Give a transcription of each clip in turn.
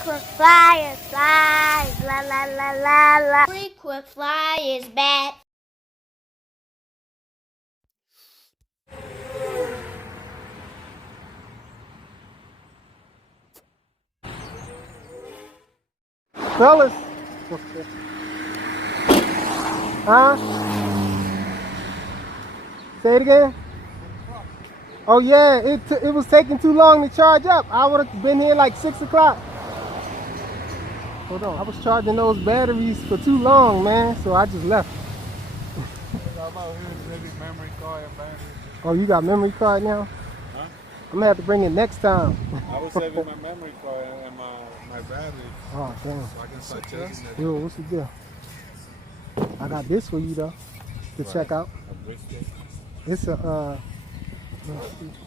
Frequent flyers, flies, la la la la la. Frequent flyers back. Fellas. Huh? Say it again? Oh yeah, it was taking too long to charge up. I would have been here like 6 o'clock. Hold on, I was charging those batteries for too long, man, so I just left. Oh, you got memory card now? Huh? I'm gonna have to bring it next time. I was saving my memory card and my battery. Oh, damn. So I can start checking it. Yo, what's the deal? I got this for you though, to check out. A brisket. It's a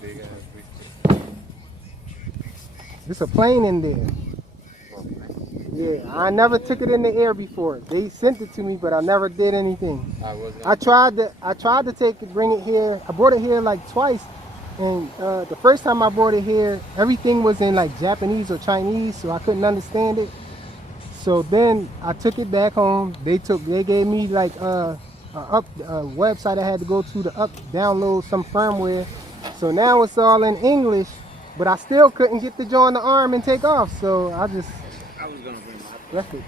Big ass brisket. it's a plane in there. Yeah, I never took it in the air before. They sent it to me, but I never did anything. I tried to bring it here. I brought it here like twice, and the first time I brought it here, everything was in like Japanese or Chinese, so I couldn't understand it. So then I took it back home. They gave me like a website I had to go to download some firmware. So now it's all in English, but I still couldn't get to join the arm and take off. So I was gonna bring my left it.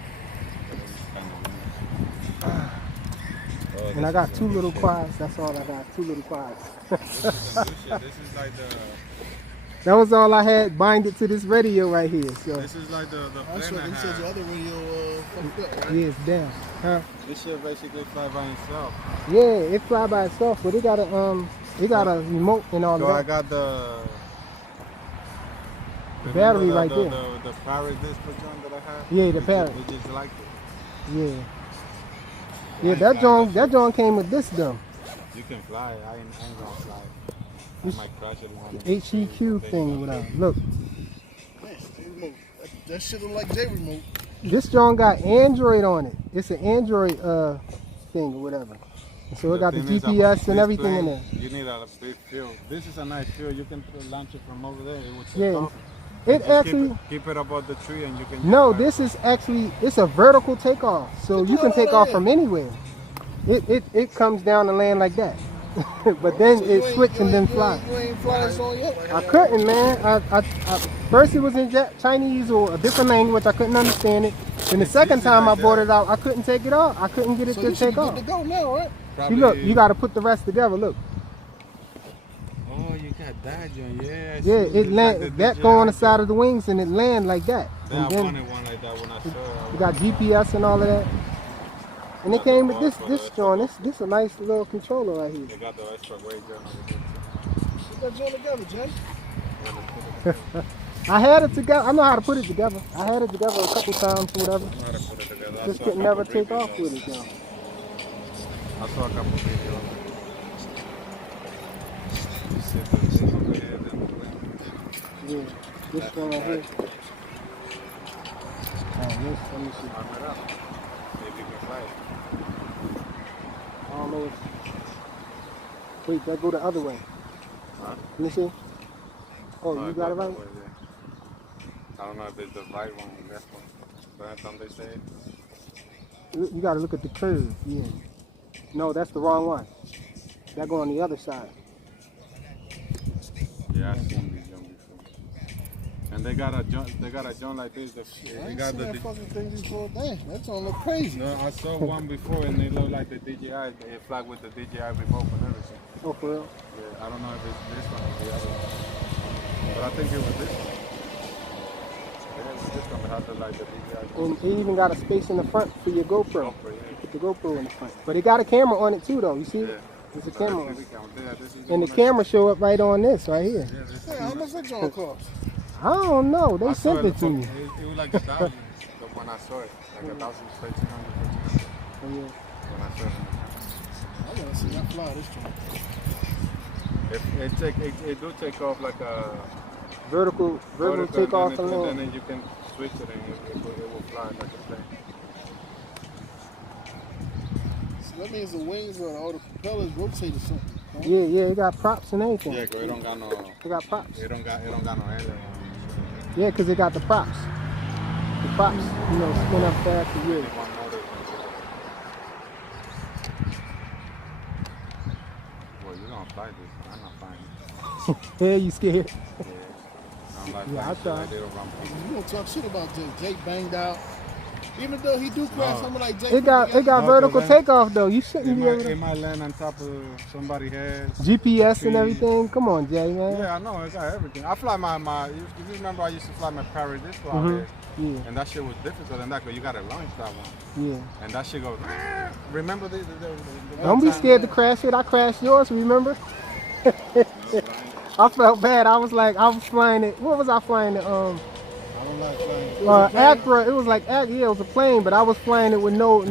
And I got 2 little quads. That's all I got. 2 little quads. This is like the. That was all I had. Bind it to this radio right here. So This is like the That's what you said your other radio fucked up, right? yeah, it's down. Huh? This should basically fly by itself. Yeah, it fly by itself, but it got a remote and all So that. I got the battery right there. The Paris display joint that I have. Yeah, the Paris. It just like it. Yeah. Yeah, that joint came with this though. You can fly. I ain't gonna fly. I might crash it. HEQ thing or whatever. Look, Man, that shit look like J remote. this joint got Android on it. It's an Android thing or whatever. So it got the GPS and everything in there. You need a big field. This is a nice field. You can launch it from over there. It would take Yeah. off. It Just actually keep it above the tree and you can. no. This is actually it's a vertical takeoff, so you can take off from anywhere. It comes down and land like that. But then it switch and then fly. You ain't fly this on yet? I couldn't, man. I first it was in Chinese or a different language. I couldn't understand it. Then the second time I brought it out, I couldn't take it off. I couldn't get it to take off. So you should be good to go now, right? See, look, you got to put the rest together. Look. Oh, you got that, John. Yeah. Yeah, it land. That go on the side of the wings and it land like that. I And then wanted one like that when I saw it. you got GPS and all of that. And it came with this joint. This a nice little controller right here. They got the extra weight gun on it. Put that joint together, Jay. I had it together. I know how to put it together. I had it together a couple times or whatever. I know how to put it together. Just could never take off with it, though. I saw a couple videos. Yeah, this one right here. Oh, this, let me see. Arm it up. Maybe you can fly it. I don't know. Wait, that go the other way. Huh? Let me see. Oh, you got it right? Way, yeah. I don't know if it's the right one or left one. But that's what they say. You got to look at the curve. Yeah. No, that's the wrong one. That go on the other side. Yeah, I've seen these young before. And they got a joint like this. I They ain't got seen the that fucking thing before. Damn, that joint look crazy. no, I saw one before and they look like the DJI. They fly with the DJI remote and everything. Oh, for real? Yeah, I don't know if it's this one or the other one. But I think it was this one. Yeah, it was this one that had the like the DJI. And it even got a space in the front for your GoPro. GoPro, yeah. Put the GoPro in the front. But it got a camera on it too, though. You see? Yeah. There's a camera on it. Yeah, this is And the camera show up right on this right here. Yeah, this Hey, how much that joint cost? I don't know. They I saw sent it to me. It was like 1,000 when I saw it. Like 1,000, 1,300, 1,400 Oh, yeah. when I saw it. I gotta see that fly this joint. It do take off like a Vertical take off and and land. then you can switch it and it will fly like a plane. So that means the wings or the propellers rotate or something. Huh? Yeah, it got props and everything. Yeah, 'cause it don't got no. It got props. It don't got no aileron. Yeah, because it got the props. props, you know, spin up fast for years. One motor. Well, you're gonna fly this. I'm not flying it. Yeah, you scared? Yeah. I'm like, Yeah, I flying shit tried. like they don't run people. You don't talk shit about Jake. Jake banged out. Even though he do crash, No. I'm like Jake. It got No, vertical cause then takeoff though. You shouldn't be able It to. might land on top of somebody's head. GPS and trees. everything. Come on, Jay, man. Yeah, I know. It got everything. I fly my if you remember, I used to fly my Paris this fly here. Yeah, And that shit was difficult than that because you got to launch that one. yeah. And that shit goes, remember the Don't be scared to crash it. I crashed yours, remember? I felt bad. I was flying it. What was I flying it? I don't like flying. Acro. It was like, yeah, it was a plane, but I was flying it with no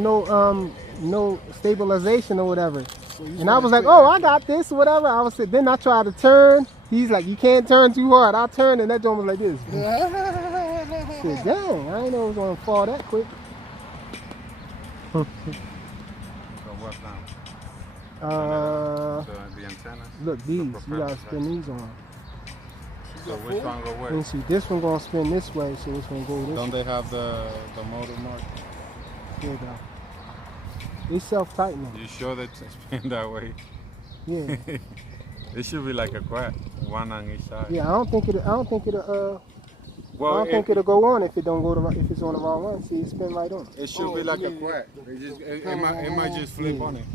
stabilization or whatever. And I was like, oh, I got this, or whatever. Then I tried to turn. He's like, you can't turn too hard. I turned, and that joint was like this. I said, dang, I didn't know it was gonna fall that quick. So what now? The antennas? Look, these, you gotta spin these on. So which one go where? And see, this one gonna spin this way, so this one go this way. Don't they have the motor mark? There you go. It's self-tightening. You sure that to spin that way? Yeah. It should be like a quad, one on each side. Yeah, I don't think it'll go on if it don't go if it's on the wrong one. See, it spin right on. It should be like a quad. It might just flip on it.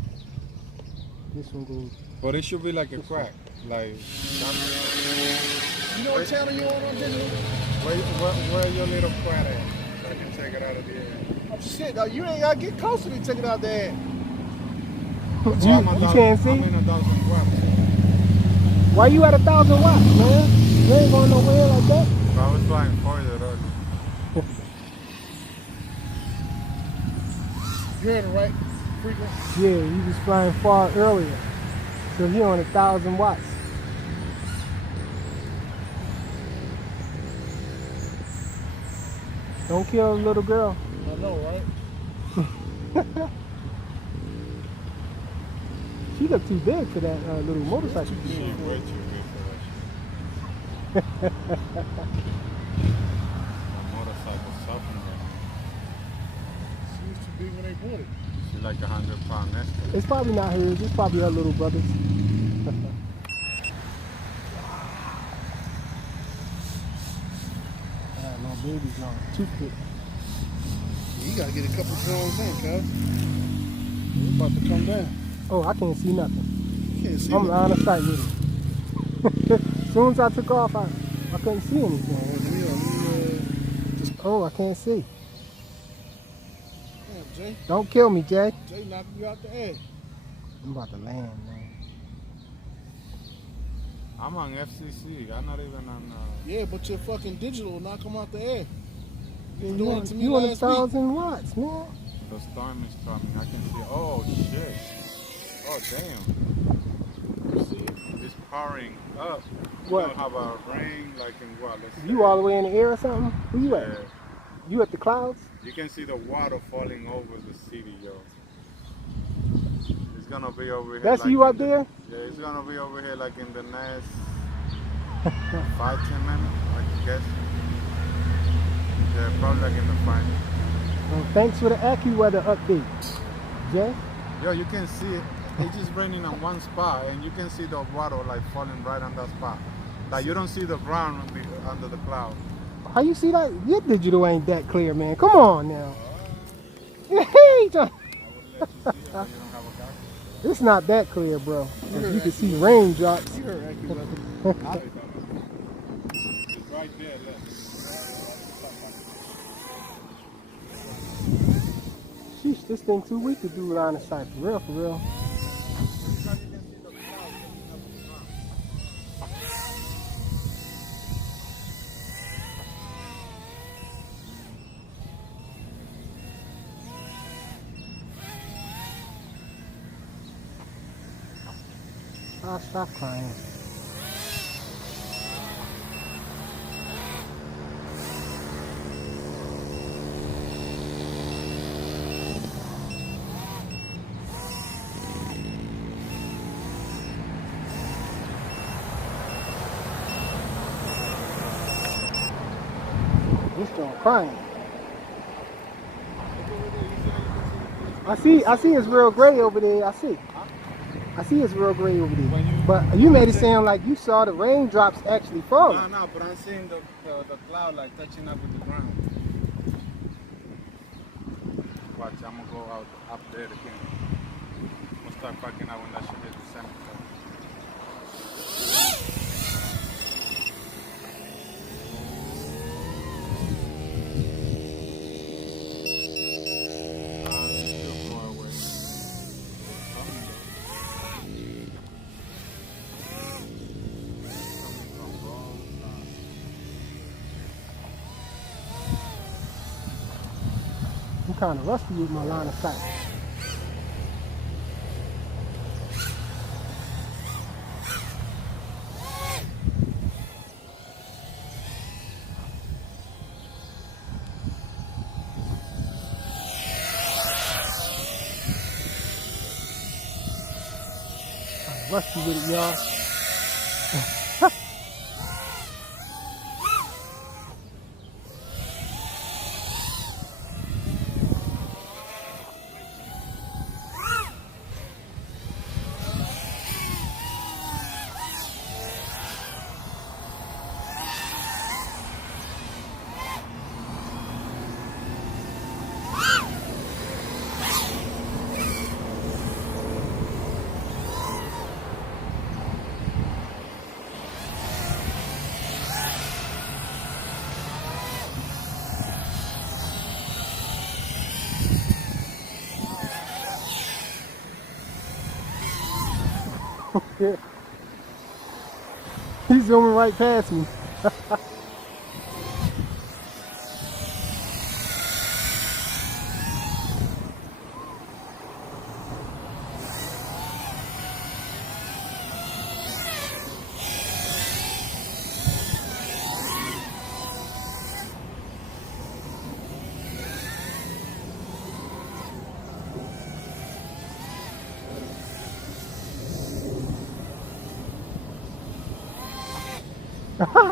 This one goes. But it should be like a quad. Like. You know what channel you on digital? Where your little quad at? So I can take it out of the air. Oh shit, dog, you ain't gotta get close to me to take it out there. You can't see? I'm in 1,000 watts. Why you at 1,000 watts, man? You ain't going nowhere like that. So I was flying farther though. You're in the right frequency. Yeah, he was flying far earlier. So he on 1,000 watts. Don't kill a little girl. I know, right? She looked too big for that little motorcycle. She's way too big for that shit. The motorcycle suffering. She was too big when they bought it. She's like 100-pound nest. It's probably not hers. It's probably her little brother's. No babies on. Toothpick. You gotta get a couple drones in, cuz. It's about to come down. Oh, I can't see nothing. You can't see I'm nothing. line of sight with it. As soon as I took off, I couldn't see anything. Oh, I can't see. Damn, Jay. Don't kill me, Jay. Jay knocking you out the air. I'm about to land, man. I'm on FCC. I'm not even on. Yeah, but your fucking digital will knock them out the air. Yeah, doing it to me you on last 1,000 watts, man. The storm is coming. I can see. Oh shit! Oh damn! You see it? It's powering up. What? You don't have a rain like in what? Let's say. You all the way in the air or something? Where you at? Yeah. You at the clouds? You can see the water falling over the city, yo. It's gonna be over here. That's like you in up there? Yeah, it's gonna be over here like in the next 5-10 minutes, I guess. Yeah, probably like in the front. Well, thanks for the AccuWeather update, Jay. Yo, you can see it. It's just raining on one spot, and you can see the water like falling right on that spot. Like you don't see the ground under the cloud. How you see that? Your digital ain't that clear, man. Come on now. Hey, John. It's not that clear, bro. You can see raindrops. You heard AccuWeather. It's right there, look. Sheesh, this thing too weak to do line of sight. For real, for real. I'll stop crying. This girl crying. I see it's real gray over there. I see it's real gray over there. But you made it sound like you saw the raindrops actually falling. No, but I'm seeing the cloud like touching up with the ground. Watch, I'm gonna go out up there again. We'll start parking out when that shit hits the center. I'm kind of rusty with my line of sight. I'm rusty with it, y'all. Yeah. He's zooming right past me.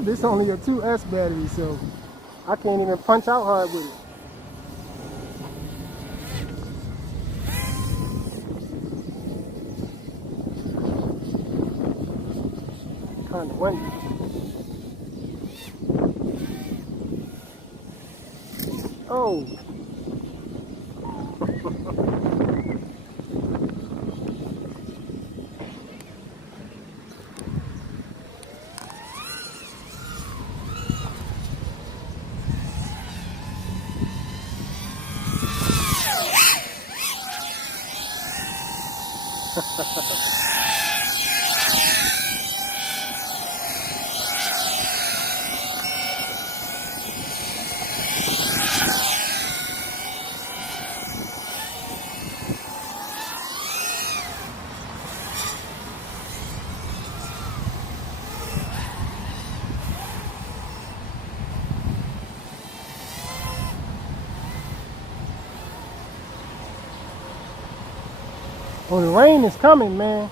This only a 2S battery, so I can't even punch out hard with it. Kind of windy. Oh. Oh, the rain is coming, man.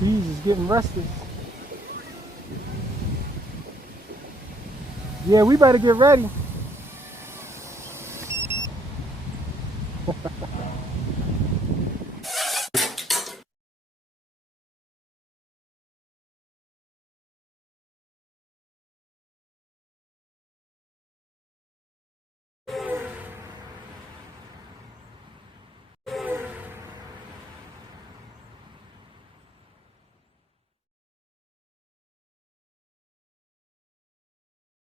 Cheese is getting restless. Yeah, we better get ready.